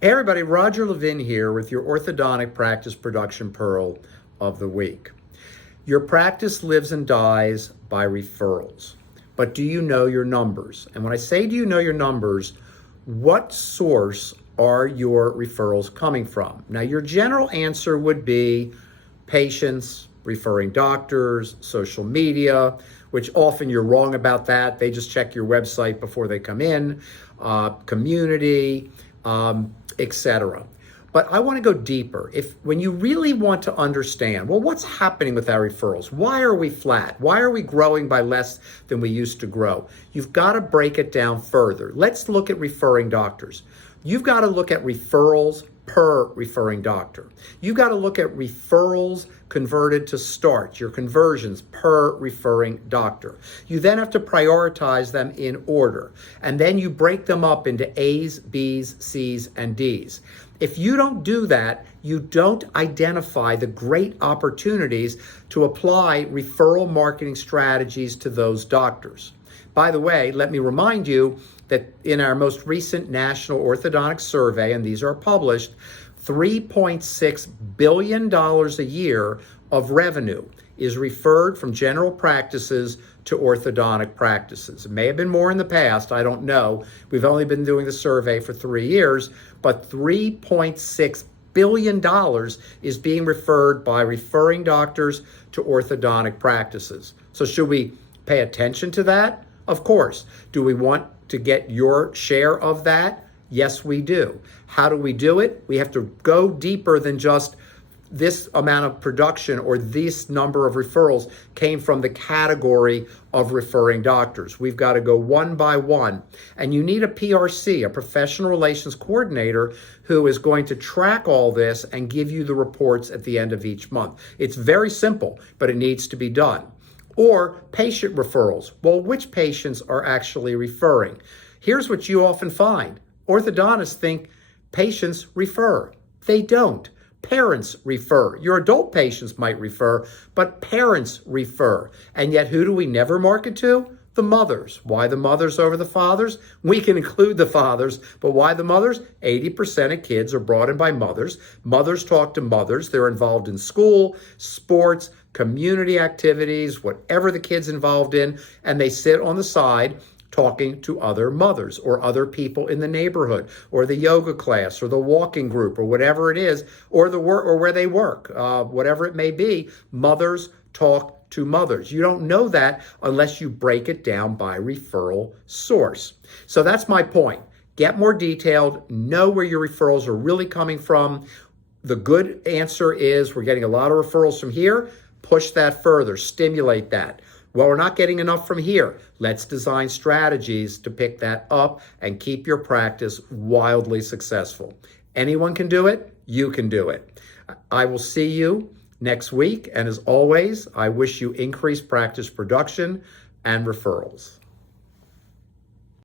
Hey everybody, Roger Levin here with your orthodontic practice production pearl of the week. Your practice lives and dies by referrals, but do you know your numbers? And when I say do you know your numbers, what source are your referrals coming from? Now your general answer would be patients, referring doctors, social media, which often you're wrong about that. They just check your website before they come in, community, etc. But I want to go deeper. When you really want to understand, well, what's happening with our referrals? Why are we flat? Why are we growing by less than we used to grow? You've got to break it down further. Let's look at referring doctors. You've got to look at referrals per referring doctor. You've got to look at referrals converted to starts, your conversions per referring doctor. You then have to prioritize them in order, and then you break them up into A's, B's, C's, and D's. If you don't do that, you don't identify the great opportunities to apply referral marketing strategies to those doctors. By the way, let me remind you that in our most recent National Orthodontic Survey, and these are published, $3.6 billion a year of revenue is referred from general practices to orthodontic practices. It may have been more in the past, I don't know. We've only been doing the survey for 3 years, but $3.6 billion is being referred by referring doctors to orthodontic practices. So should we pay attention to that? Of course. Do we want to get your share of that? Yes, we do. How do we do it? We have to go deeper than just this amount of production or this number of referrals came from the category of referring doctors. We've got to go one by one. And you need a PRC, a professional relations coordinator, who is going to track all this and give you the reports at the end of each month. It's very simple, but it needs to be done. Or patient referrals. Well, which patients are actually referring? Here's what you often find. Orthodontists think patients refer. They don't. Parents refer. Your adult patients might refer, but parents refer. And yet who do we never market to? The mothers. Why the mothers over the fathers? We can include the fathers, but why the mothers? 80% of kids are brought in by mothers. Mothers talk to mothers. They're involved in school, sports, community activities, whatever the kid's involved in, and they sit on the side talking to other mothers or other people in the neighborhood or the yoga class or the walking group or whatever it is, or where they work, whatever it may be. Mothers talk to mothers. You don't know that unless you break it down by referral source. So that's my point. Get more detailed, know where your referrals are really coming from. The good answer is we're getting a lot of referrals from here. Push that further, stimulate that. Well, we're not getting enough from here. Let's design strategies to pick that up and keep your practice wildly successful. Anyone can do it. You can do it. I will see you next week. And as always, I wish you increased practice production and referrals.